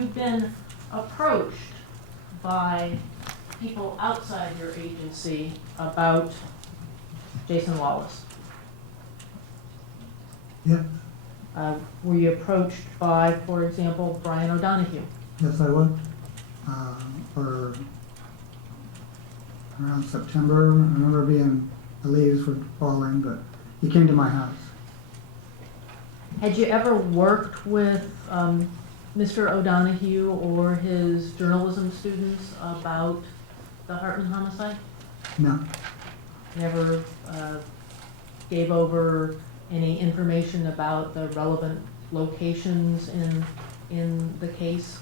you been approached by people outside your agency about Jason Wallace? Yes, Were you approached by, for example, Brian O'Donohue? yes, I would. For around September, I remember the leaves were falling, but he came to my house. Had you ever worked with Mr. O'Donohue or his journalism students about the Hartman homicide? No, Never gave over any information about the relevant locations in the case?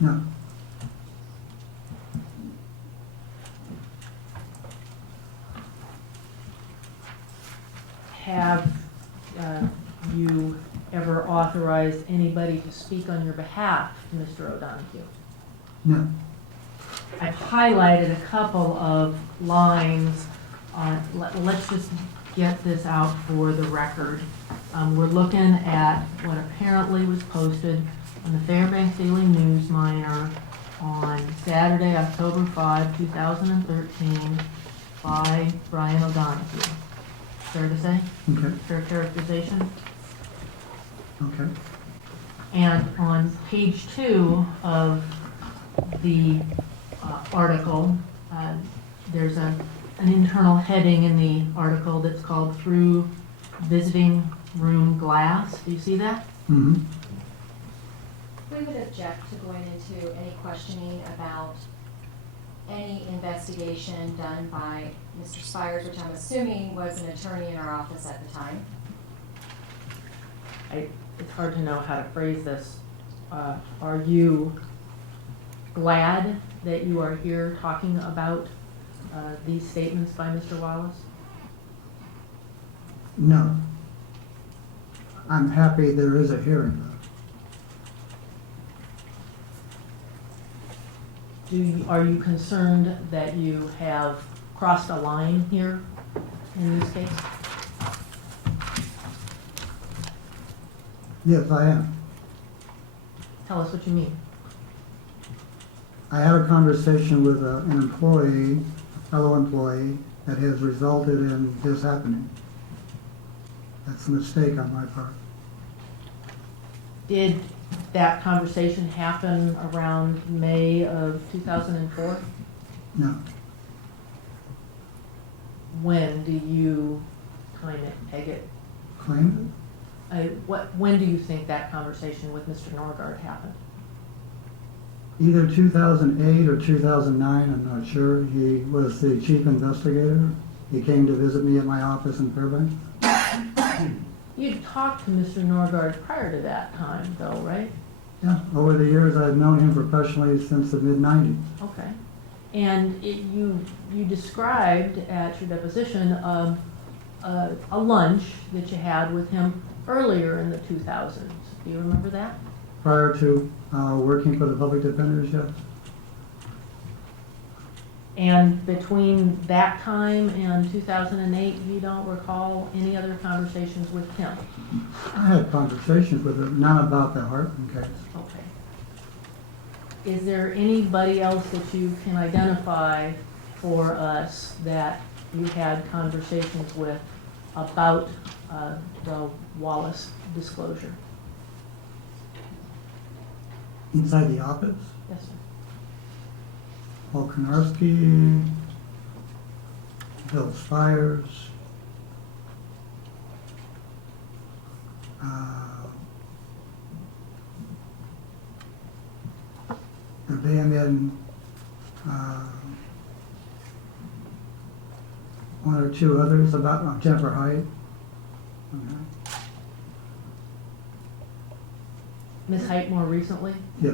no, Have you ever authorized anybody to speak on your behalf to Mr. O'Donohue? no. I've highlighted a couple of lines. Let's just get this out for the record. We're looking at what apparently was posted on the Fairbanks Daily News Miner on Saturday, October 5, 2013 by Brian O'Donohue. Fair to say? Okay, Fair characterization? okay, And on page 2 of the article, there's an internal heading in the article that's called Through Visiting Room Glass. Do you see that? mm-hmm, We would object to going into any questioning about any investigation done by Mr. Spires, which I'm assuming was an attorney in our office at the time. It's hard to know how to phrase this. Are you glad that you are here talking about these statements by Mr. Wallace? no. I'm happy there is a hearing, though. Are you concerned that you have crossed a line here in this case? Yes, I am. Tell us what you mean. I had a conversation with an employee, a fellow employee, that has resulted in this happening. That's a mistake on my part. Did that conversation happen around May of 2004? No, When do you kind of peg it? claim When do you think that conversation with Mr. Norgard happened? it? Either 2008 or 2009, I'm not sure. He was the chief investigator. He came to visit me at my office in Fairbanks. You'd talked to Mr. Norgard prior to that time, though, right? Yeah, over the years, I've known him professionally since the mid-90s. Okay. And you described at your deposition a lunch that you had with him earlier in the 2000s. Do you remember that? Prior to working for the public defenders, yes. And between that time and 2008, you don't recall any other conversations with him? I had conversations with him, none about the Hartman case. Okay. Is there anybody else that you can identify for us that you had conversations with about the Wallace disclosure? Inside the office, Yes, sir. Paul Konarski, Bill Spires, there may have been one or two others about Jennifer Hyde. Ms. Height more recently? Yeah,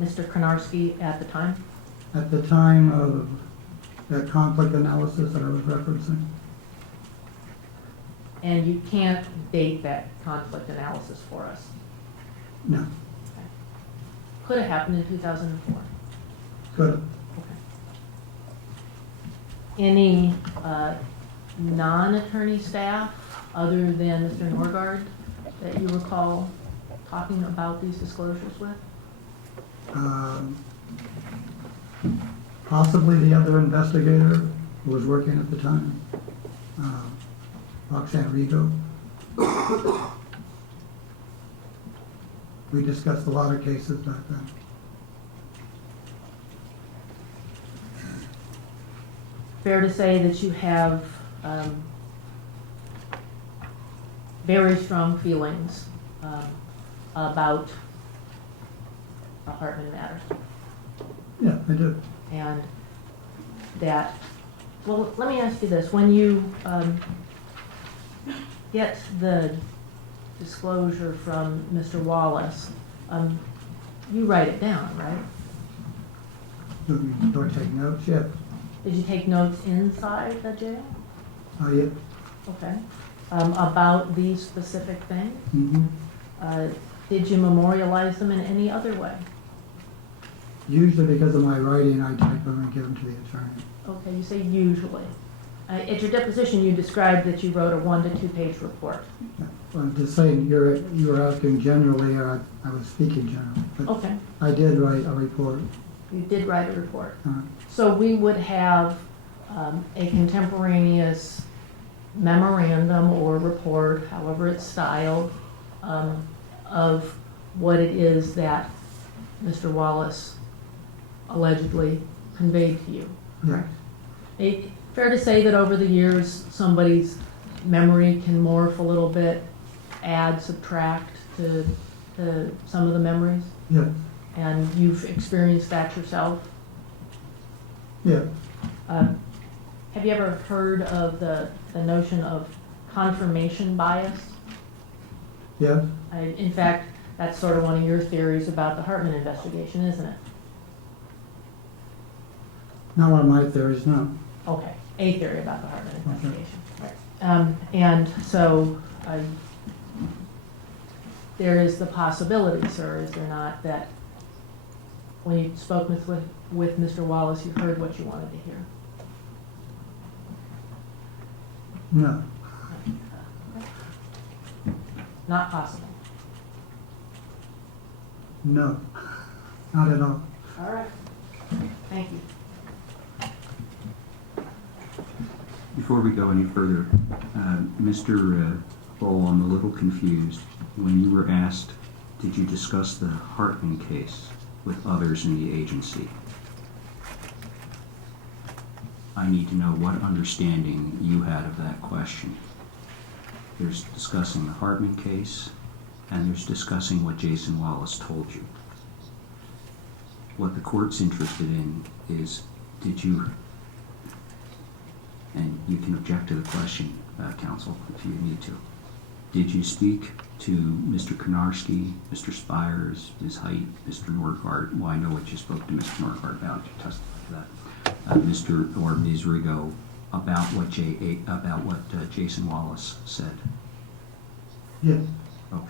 Mr. Konarski at the time? at the time of that conflict analysis that I was referencing. And you can't date that conflict analysis for us? No, Could have happened in 2004. good. Okay. Any non-attorney staff other than Mr. Norgard that you recall talking about these disclosures with? Possibly the other investigator who was working at the time, Roxanne Rigo. We discussed a lot of cases back then. Fair to say that you have very strong feelings about the Hartman matter, Yeah, I do. and that, well, let me ask you this, when you get the disclosure from Mr. Wallace, you write it down, right? Do I take notes? Yeah. Did you take notes inside the jail? Yeah. Okay. About these specific things? Mm-hmm. Did you memorialize them in any other way? Usually because of my writing, I type them and give them to the attorney. Okay, you say usually. At your deposition, you described that you wrote a 1 to 2 page report. Yeah. Well, I'm just saying, you were asking generally, or I was speaking generally. But Okay, I did write a report. you did write a report. Uh, So we would have a contemporaneous memorandum or report, however it's styled, of what it is that Mr. Wallace allegedly conveyed to you. yeah. Fair to say that over the years, somebody's memory can morph a little bit, add, subtract to some of the memories? Yeah. And you've experienced that yourself? Yeah. Have you ever heard of the notion of confirmation bias? Yeah. In fact, that's sort of one of your theories about the Hartman investigation, isn't it? Not one of my theories, no. Okay, a theory about the Hartman Okay. investigation. Right. And so there is the possibility, sir, is there not, that when you spoke with Mr. Wallace, you heard what you wanted to hear? No. Not possible. No. Not at all. All right. Thank you. Before we go any further, Mr. Boles, I'm a little confused. When you were asked, did you discuss the Hartman case with others in the agency? I need to know what understanding you had of that question. There's discussing the Hartman case, and there's discussing what Jason Wallace told you. What the court's interested in is, did you, and you can object to the question, counsel, if you need to, did you speak to Mr. Konarski, Mr. Spires, Ms. Height, Mr. Nordgard? Well, I know what you spoke to Mr. Nordgard about, you testified to that. Mr. or Ms. Rigo, about what Jason Wallace said. Yes. Okay.